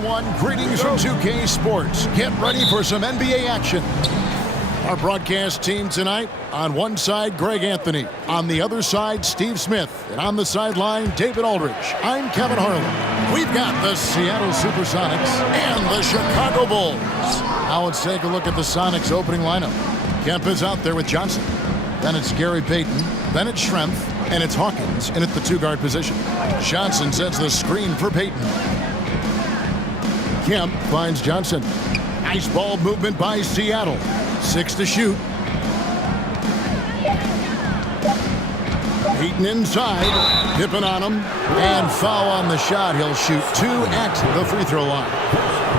everyone. Greetings from 2K Sports. Get ready for some NBA action. Our broadcast team tonight, on one side, Greg Anthony. On the other side, Steve Smith. And on the sideline, David Aldridge. I'm Kevin Harlan. We've got the Seattle SuperSonics and the Chicago Bulls. Now let's take a look at the Sonics opening lineup. Kemp is out there with Johnson. Then it's Gary Payton. Then it's Schrempf. And it's Hawkins in at the two-guard position. Johnson sets the screen for Payton. Kemp finds Johnson. Nice ball movement by Seattle. 6 to shoot. Payton inside. Dipping on him. And foul on the shot. He'll shoot 2 at the free throw line.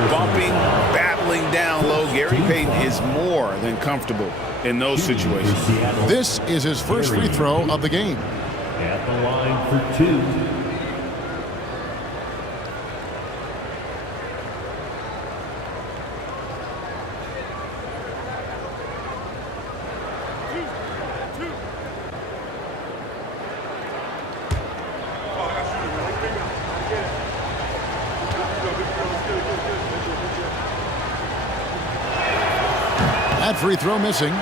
Bumping, battling down low. Gary Payton is more than comfortable in those situations. This is his first free throw of the game. At the line for 2. That free throw missing.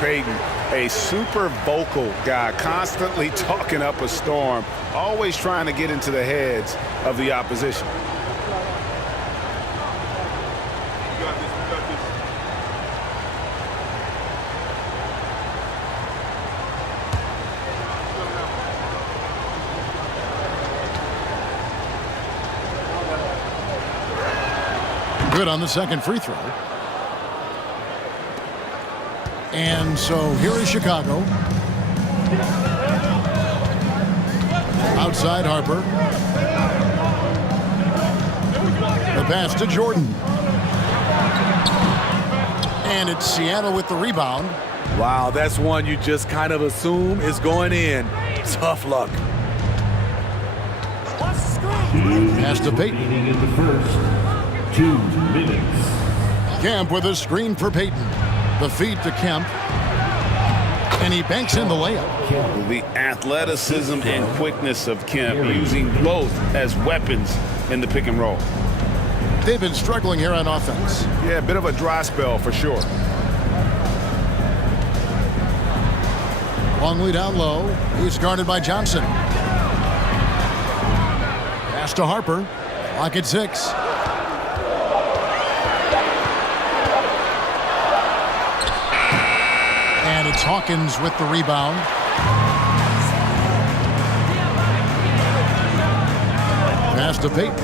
Payton, a super vocal guy, constantly talking up a storm, always trying to get into the heads of the opposition. Good on the second free throw. And so here is Chicago. Outside Harper. The pass to Jordan. And it's Seattle with the rebound. Wow, that's one you just kind of assume is going in. Tough luck. Pass to Payton. In the first 2 minutes. Kemp with a screen for Payton. The feed to Kemp. And he banks in the layup. The athleticism and quickness of Kemp, using both as weapons in the pick and roll. They've been struggling here on offense. Yeah, a bit of a dry spell for sure. Longley down low. He's guarded by Johnson. Pass to Harper. Clock at 6. And it's Hawkins with the rebound. Pass to Payton.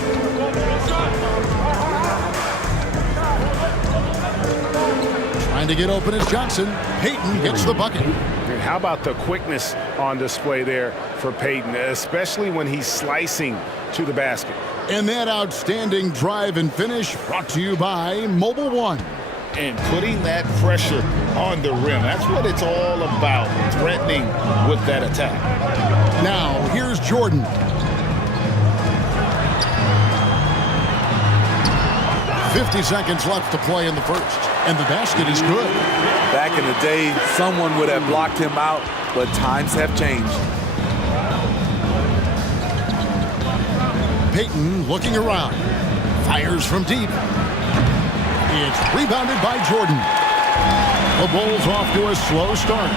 Trying to get open is Johnson. Payton gets the bucket. And how about the quickness on display there for Payton, especially when he's slicing to the basket. And that outstanding drive and finish brought to you by Mobile One. And putting that pressure on the rim. That's what it's all about, threatening with that attack. Now, here's Jordan. .50 seconds left to play in the first. And the basket is good. Back in the day, someone would have blocked him out, but times have changed. Payton looking around. Fires from deep. It's rebounded by Jordan. The Bulls off to a slow start.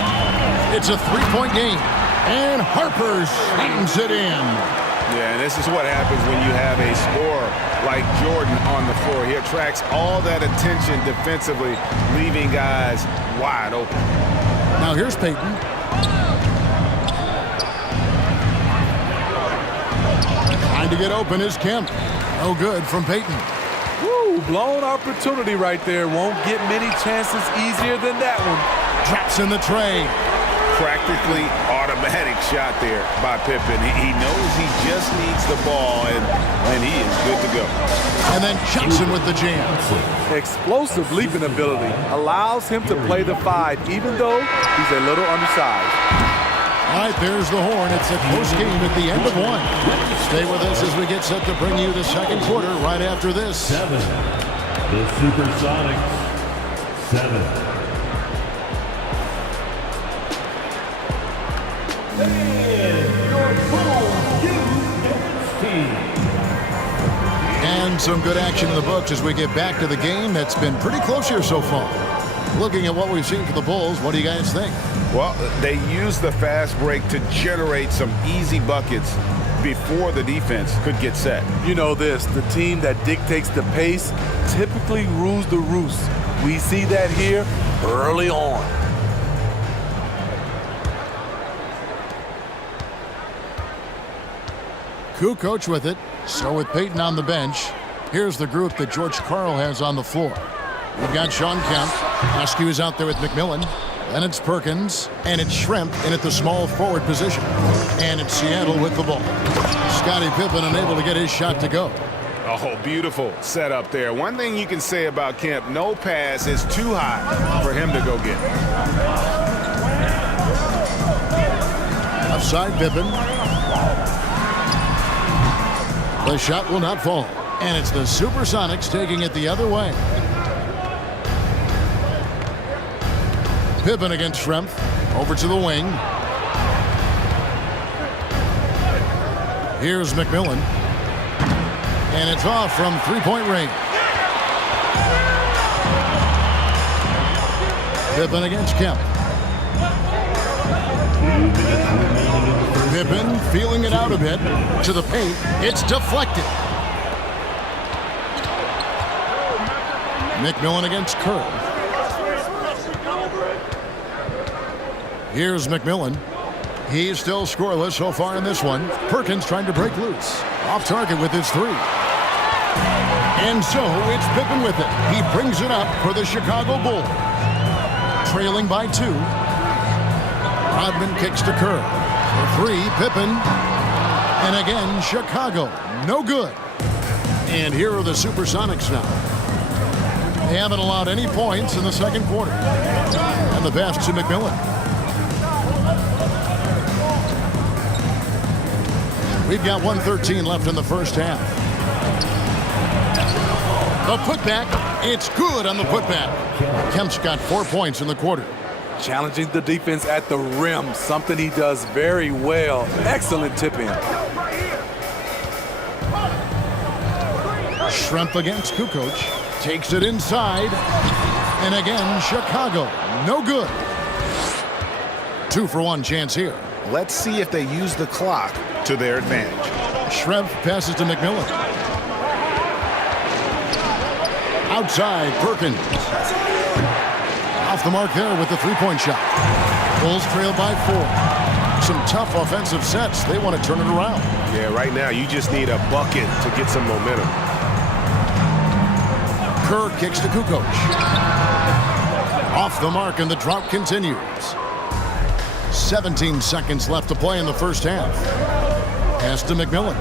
It's a 3-point game. And Harper slams it in. Yeah, and this is what happens when you have a scorer like Jordan on the floor. He attracts all that attention defensively, leaving guys wide open. Now here's Payton. Trying to get open is Kemp. No good from Payton. Woo, blown opportunity right there. Won't get many chances easier than that one. Drops in the tray. Practically automatic shot there by Pippen. He knows he just needs the ball, and he is good to go. And then Johnson with the jam. Explosive leaping ability allows him to play the 5, even though he's a little undersized. All right, there's the horn. It's a close game at the end of 1. Stay with us as we get set to bring you the second quarter right after this. 7. The SuperSonics. 7. And some good action in the books as we get back to the game that's been pretty close here so far. Looking at what we've seen for the Bulls, what do you guys think? Well, they used the fast break to generate some easy buckets before the defense could get set. You know this, the team that dictates the pace typically rules the roost. We see that here early on. Kukoc with it. So with Peyton on the bench, here's the group that George Karl has on the floor. We've got Sean Kemp. Askew is out there with McMillan. Then it's Perkins. And it's Shrimp in at the small forward position. And it's Seattle with the ball. Scottie Pippen unable to get his shot to go. Oh, beautiful setup there. One thing you can say about Kemp, no pass is too high for him to go get. Offside Pippen. The shot will not fall. And it's the SuperSonics taking it the other way. Pippen against Shrimp. Over to the wing. Here's McMillan. And it's off from three-point range. Pippen against Kemp. Pippen feeling it out a bit. To the paint. It's deflected. McMillan against Kerr. Here's McMillan. He's still scoreless so far in this one. Perkins trying to break loose. Off target with his three. And so it's Pippen with it. He brings it up for the Chicago Bulls. Trailing by 2. Rodman kicks to Kerr. For 3, Pippen. And again, Chicago. No good. And here are the SuperSonics now. They haven't allowed any points in the second quarter. And the pass to McMillan. We've got 1:13 left in the first half. The putback. It's good on the putback. Kemp's got 4 points in the quarter. Challenging the defense at the rim, something he does very well. Excellent tip-in. Shrimp against Kukoc. Takes it inside. And again, Chicago. No good. 2-for-1 chance here. Let's see if they use the clock to their advantage. Shrimp passes to McMillan. Outside, Perkins. Off the mark there with the three-point shot. Bulls trail by 4. Some tough offensive sets. They want to turn it around. Yeah, right now you just need a bucket to get some momentum. Kerr kicks to Kukoc. Off the mark, and the drought continues. 17 seconds left to play in the first half. Pass to McMillan.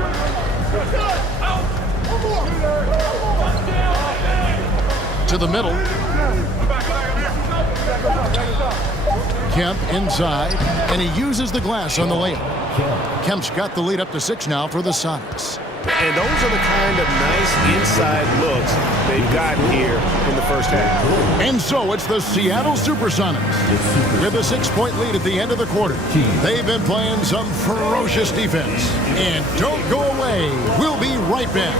To the middle. Kemp inside, and he uses the glass on the layup. Kemp's got the lead up to 6 now for the Sonics. And those are the kind of nice inside looks they've gotten here in the first half. And so it's the Seattle SuperSonics with a 6-point lead at the end of the quarter. They've been playing some ferocious defense. And don't go away. We'll be right back.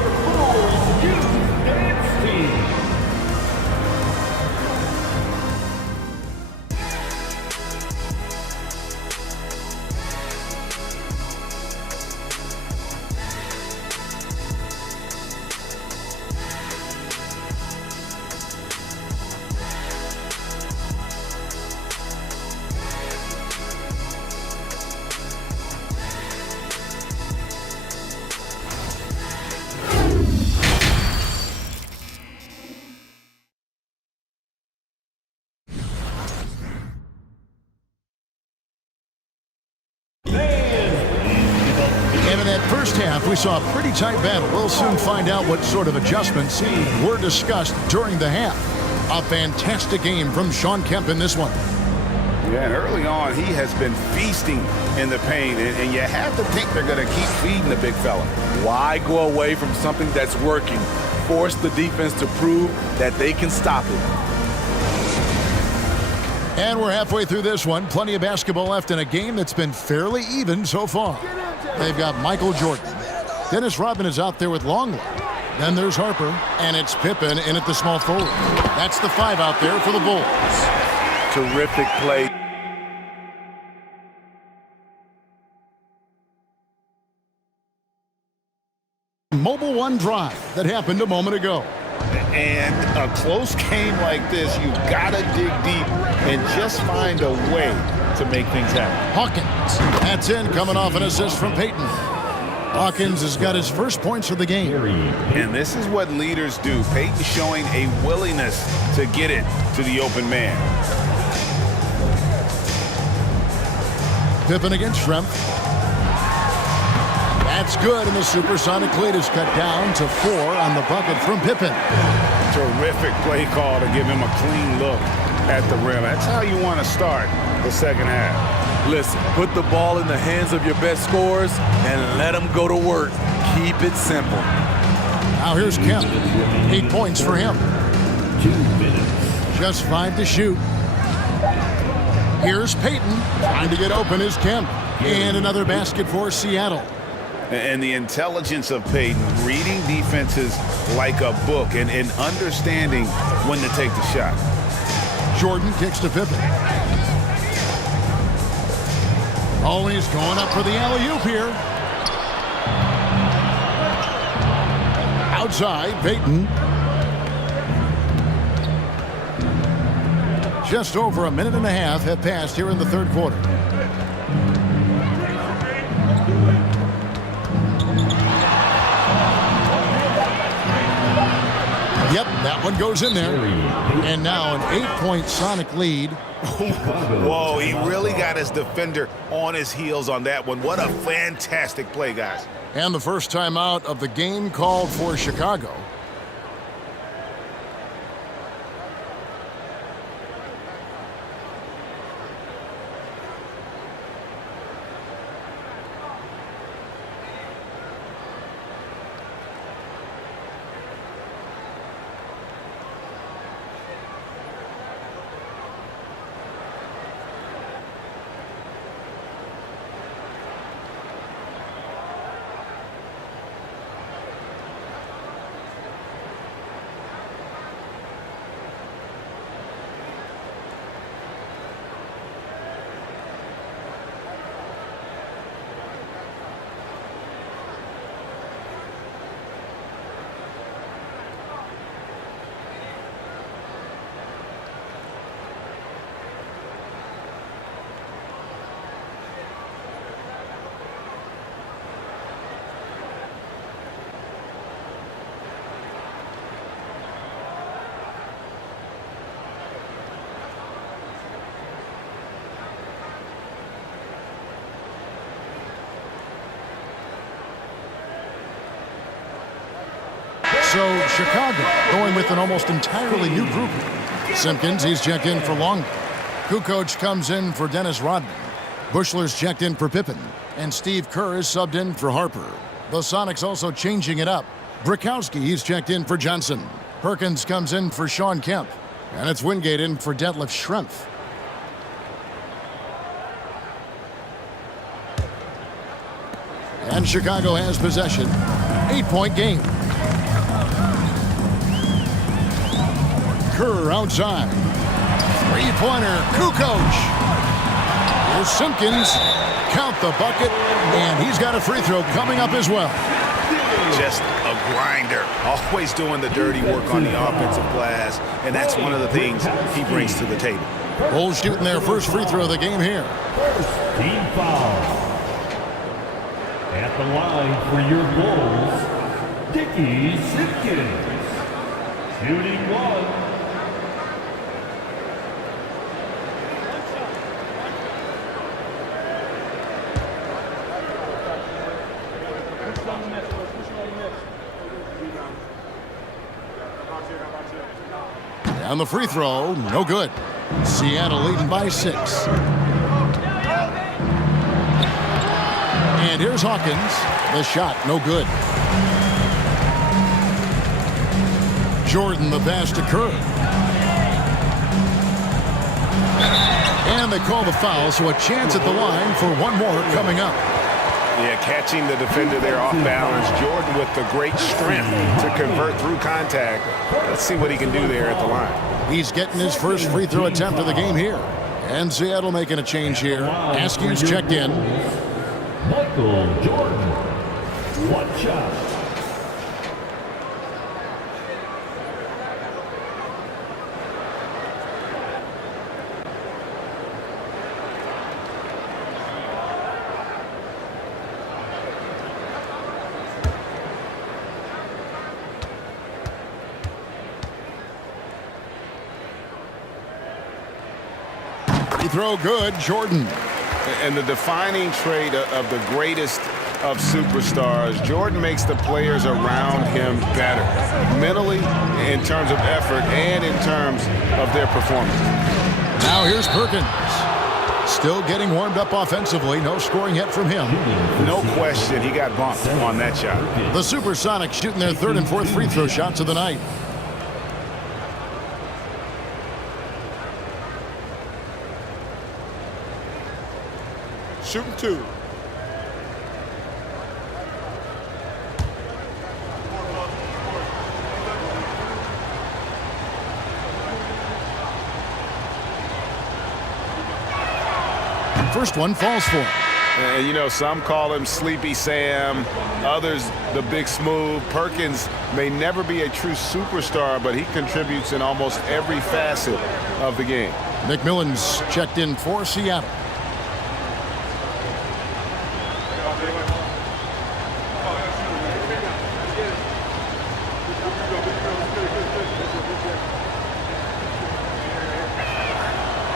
First half, we saw a pretty tight battle. We'll soon find out what sort of adjustments were discussed during the half. A fantastic game from Sean Kemp in this one. Yeah, and early on, he has been feasting in the paint, and you have to think they're going to keep feeding the big fella. Why go away from something that's working? Force the defense to prove that they can stop it. And we're halfway through this one. Plenty of basketball left in a game that's been fairly even so far. They've got Michael Jordan. Dennis Rodman is out there with Longley. Then there's Harper, and it's Pippen in at the small forward. That's the 5 out there for the Bulls. Terrific play. Mobile one drive that happened a moment ago. And a close game like this, you've got to dig deep and just find a way to make things happen. Hawkins, that's in, coming off an assist from Peyton. Hawkins has got his first points of the game. And this is what leaders do. Peyton showing a willingness to get it to the open man. Pippen against Schrempf. That's good, and the supersonic lead is cut down to 4 on the bucket from Pippen. Terrific play call to give him a clean look at the rim. That's how you want to start the second half. Listen, put the ball in the hands of your best scorers and let them go to work. Keep it simple. Now here's Kemp. 8 points for him. 2 minutes. Just 5 to shoot. Here's Peyton. Trying to get open is Kemp. And another basket for Seattle. And the intelligence of Peyton, reading defenses like a book and understanding when to take the shot. Jordan kicks to Pippen. Oh, he's going up for the alley-oop here. Outside, Peyton. Just over a minute and a half have passed here in the third quarter. Yep, that one goes in there. And now an 8-point Sonic lead. Whoa, he really got his defender on his heels on that one. What a fantastic play, guys. And the first timeout of the game called for Chicago. So Chicago going with an almost entirely new group. Simpkins, he's checked in for Long. Kukoc comes in for Dennis Rodman. Bushler's checked in for Pippen. And Steve Kerr is subbed in for Harper. The Sonics also changing it up. Brikowski, he's checked in for Johnson. Perkins comes in for Sean Kemp. And it's Wingate in for Detlef Schrempf. And Chicago has possession. 8-point game. Kerr outside. Three-pointer, Kukoc. Here's Simpkins. Count the bucket, and he's got a free throw coming up as well. Just a grinder. Always doing the dirty work on the offensive glass, and that's one of the things he brings to the table. Bulls shooting their first free throw of the game here. Team foul. At the line for your Bulls, Dickie Simpkins. Shooting 1. And the free throw, no good. Seattle leading by 6. And here's Hawkins. The shot, no good. Jordan, the pass to Kerr. And they call the foul, so a chance at the line for one more coming up. Yeah, catching the defender there off balance. Jordan with the great strength to convert through contact. Let's see what he can do there at the line. He's getting his first free throw attempt of the game here. And Seattle making a change here. Askew's checked in. Michael Jordan. One shot. Throw good, Jordan. And the defining trait of the greatest of superstars, Jordan makes the players around him better, mentally, in terms of effort, and in terms of their performance. Now here's Perkins. Still getting warmed up offensively. No scoring yet from him. No question, he got bumped on that shot. The SuperSonics shooting their third and fourth free throw shots of the night. Shooting two. First one falls for him. And you know, some call him Sleepy Sam, others the Big Smooth. Perkins may never be a true superstar, but he contributes in almost every facet of the game. McMillan's checked in for Seattle.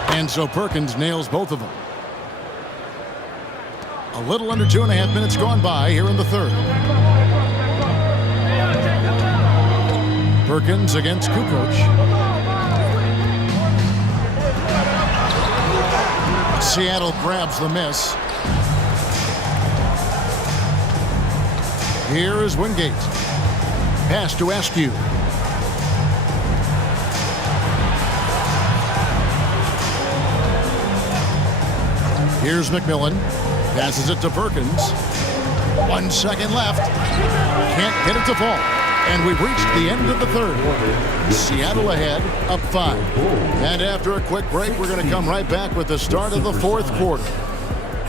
And so Perkins nails both of them. A little under 2.5 minutes gone by here in the third. Perkins against Kukoc. Seattle grabs the miss. Here is Wingate. Pass to Askew. Here's McMillan. Passes it to Perkins. 1 second left. Can't get it to fall. And we've reached the end of the third. Seattle ahead, up 5. And after a quick break, we're going to come right back with the start of the fourth quarter.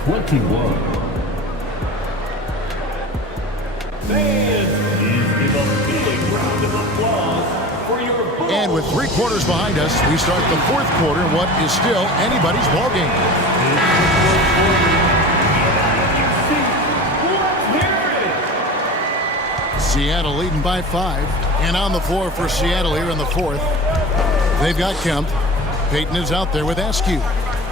21. Fans, please give a big round of applause for your ball. And with 3 quarters behind us, we start the fourth quarter in what is still anybody's ball game. Seattle leading by 5. And on the floor for Seattle here in the fourth. They've got Kemp. Payton is out there with Askew.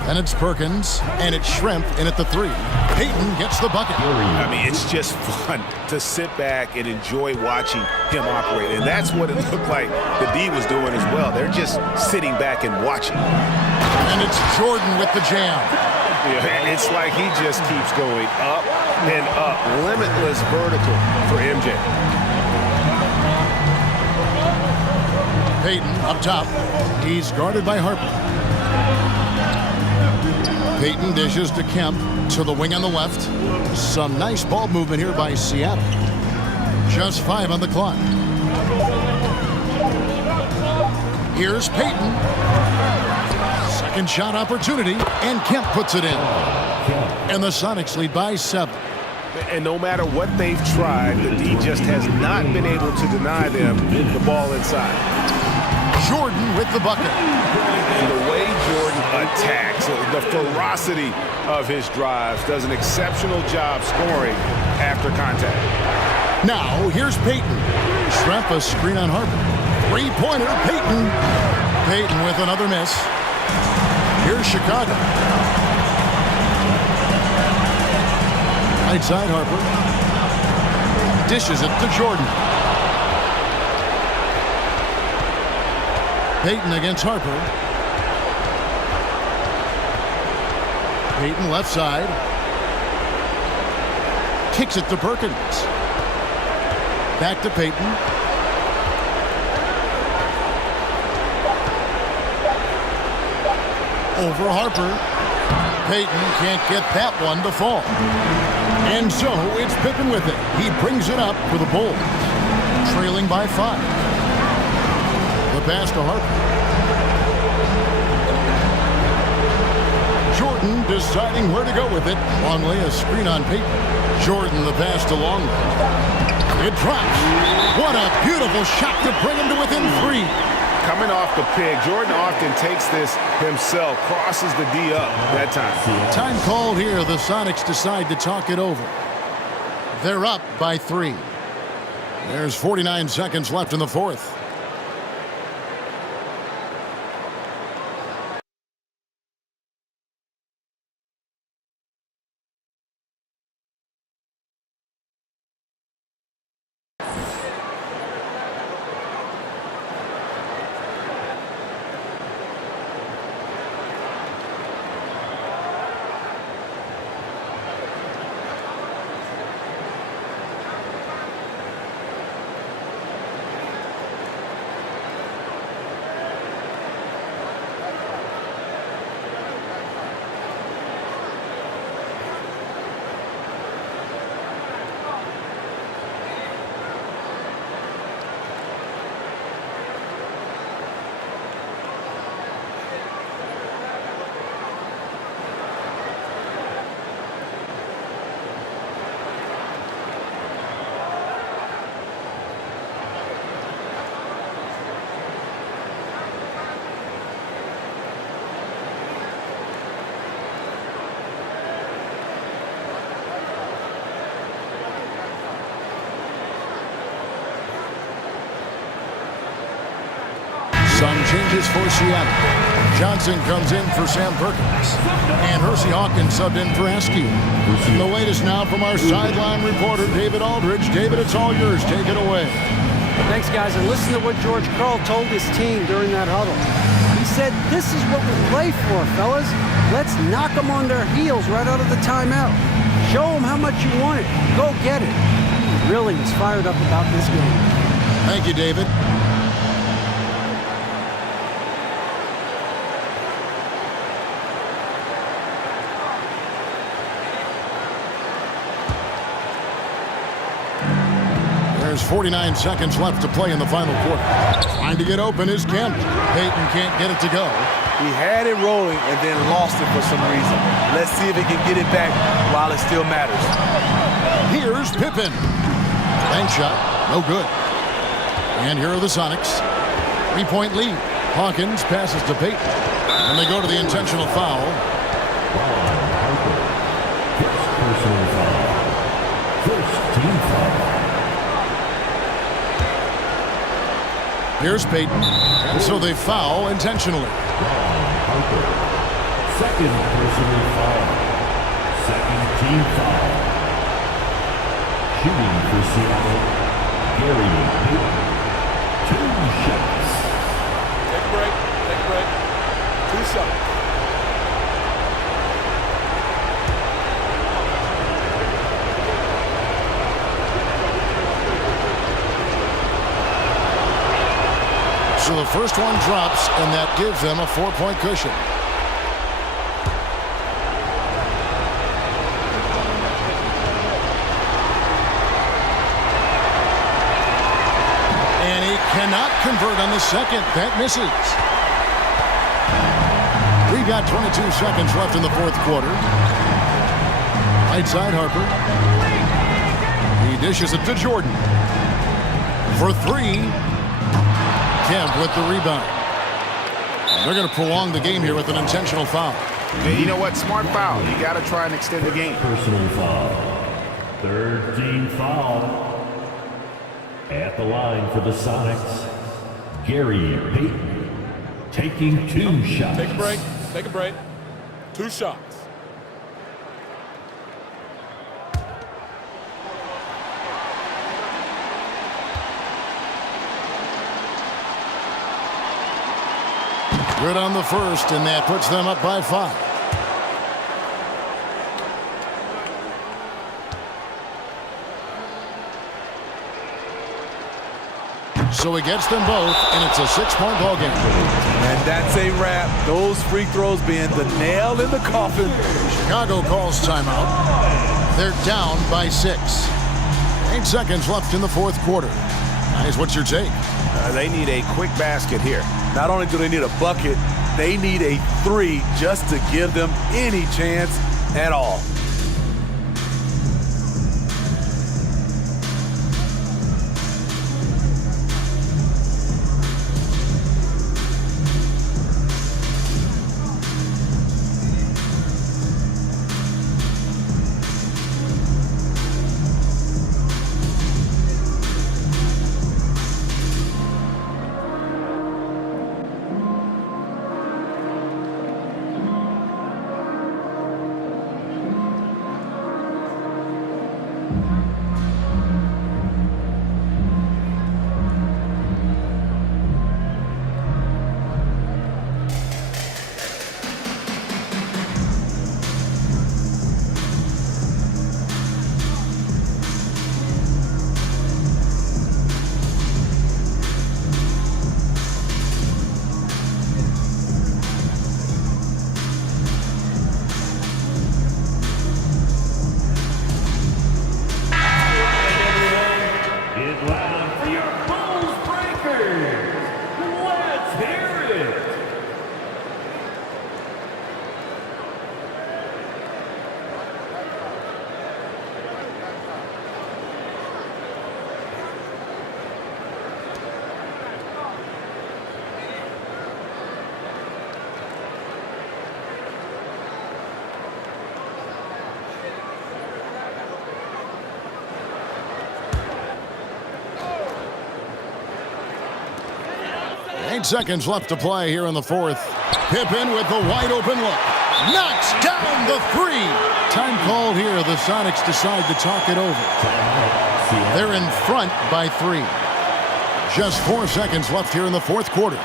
And it's Perkins, and it's Shrimp in at the 3. Payton gets the bucket. I mean, it's just fun to sit back and enjoy watching him operate. And that's what it looked like the D was doing as well. They're just sitting back and watching. And it's Jordan with the jam. Yeah, it's like he just keeps going up and up. Limitless vertical for MJ. Payton up top. He's guarded by Harper. Payton dishes to Kemp to the wing on the left. Some nice ball movement here by Seattle. Just 5 on the clock. Here's Payton. Second shot opportunity, and Kemp puts it in. And the Sonics lead by 7. And no matter what they've tried, the D just has not been able to deny them the ball inside. Jordan with the bucket. And the way Jordan attacks, the ferocity of his drives, does an exceptional job scoring after contact. Now, here's Payton. Shrimp a screen on Harper. 3-pointer, Payton. Payton with another miss. Here's Chicago. Right side, Harper. Dishes it to Jordan. Payton against Harper. Payton left side. Kicks it to Perkins. Back to Payton. Over Harper. Payton can't get that one to fall. And so it's Pippen with it. He brings it up for the Bulls, trailing by 5. The pass to Harper. Jordan deciding where to go with it. Longley, a screen on Payton. Jordan, the pass to Longley. It drops. What a beautiful shot to bring him to within 3. Coming off the pick, Jordan often takes this himself, crosses the D up that time. Time called here. The Sonics decide to talk it over. They're up by 3. There's 49 seconds left in the fourth. Some changes for Seattle. Johnson comes in for Sam Perkins. And Hersey Hawkins subbed in for Askew. The latest now from our sideline reporter, David Aldridge. David, it's all yours. Take it away. Thanks, guys. And listen to what George Karl told his team during that huddle. He said, this is what we play for, fellas. Let's knock them on their heels right out of the timeout. Show them how much you want it. Go get it. He really is fired up about this game. Thank you, David. There's 49 seconds left to play in the final quarter. Trying to get open is Kemp. Payton can't get it to go. He had it rolling and then lost it for some reason. Let's see if he can get it back while it still matters. Here's Pippen. Bank shot, no good. And here are the Sonics. 3-point lead. Hawkins passes to Payton. And they go to the intentional foul. Personal foul. First team foul. Here's Payton. And so they foul intentionally. Second personal foul. Second team foul. Shooting for Seattle, Gary Payton. 2 shots. Take a break. Take a break. 2 shots. So the first one drops, and that gives them a 4-point cushion. And he cannot convert on the second. That misses. We've got 22 seconds left in the fourth quarter. Right side, Harper. He dishes it to Jordan. For 3. Kemp with the rebound. They're going to prolong the game here with an intentional foul. And you know what? Smart foul. You got to try and extend the game. Personal foul. Third team foul. At the line for the Sonics, Gary Payton taking 2 shots. Take a break. Take a break. 2 shots. Good on the first, and that puts them up by 5. So he gets them both, and it's a 6-point ball game. And that's a wrap. Those free throws being the nail in the coffin. Chicago calls timeout. They're down by 6. 8 seconds left in the fourth quarter. Guys, what's your take? They need a quick basket here. Not only do they need a bucket, they need a 3 just to give them any chance at all. Seconds left to play here in the fourth. Pippen with the wide open look. Knocks down the 3. Time called here. The Sonics decide to talk it over. They're in front by 3. Just 4 seconds left here in the fourth quarter.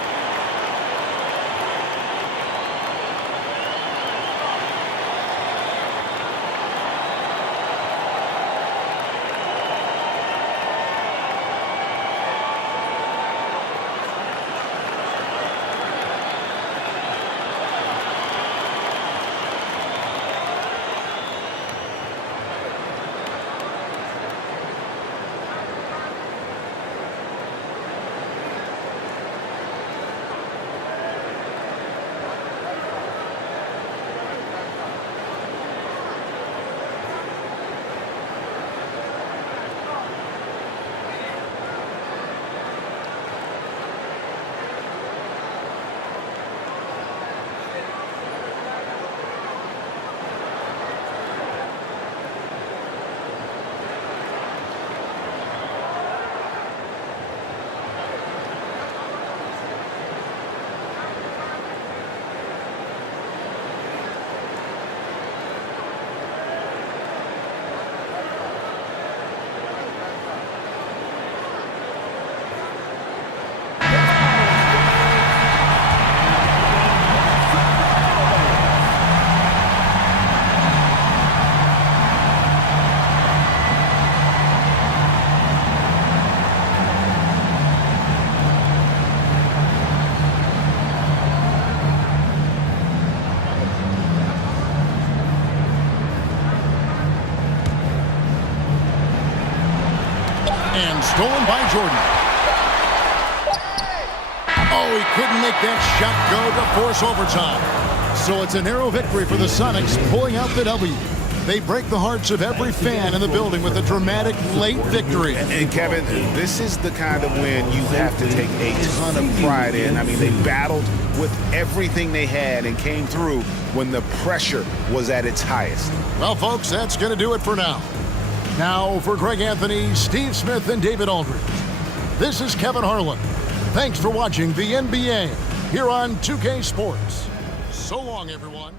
Stolen by Jordan. Oh, he couldn't make that shot go to force overtime. So it's a narrow victory for the Sonics, pulling out the W. They break the hearts of every fan in the building with a dramatic late victory. And Kevin, this is the kind of win you have to take a ton of pride in. I mean, they battled with everything they had and came through when the pressure was at its highest. Well, folks, that's going to do it for now. Now, for Greg Anthony, Steve Smith, and David Aldridge, this is Kevin Harlan. Thanks for watching the NBA here on 2K Sports. So long, everyone.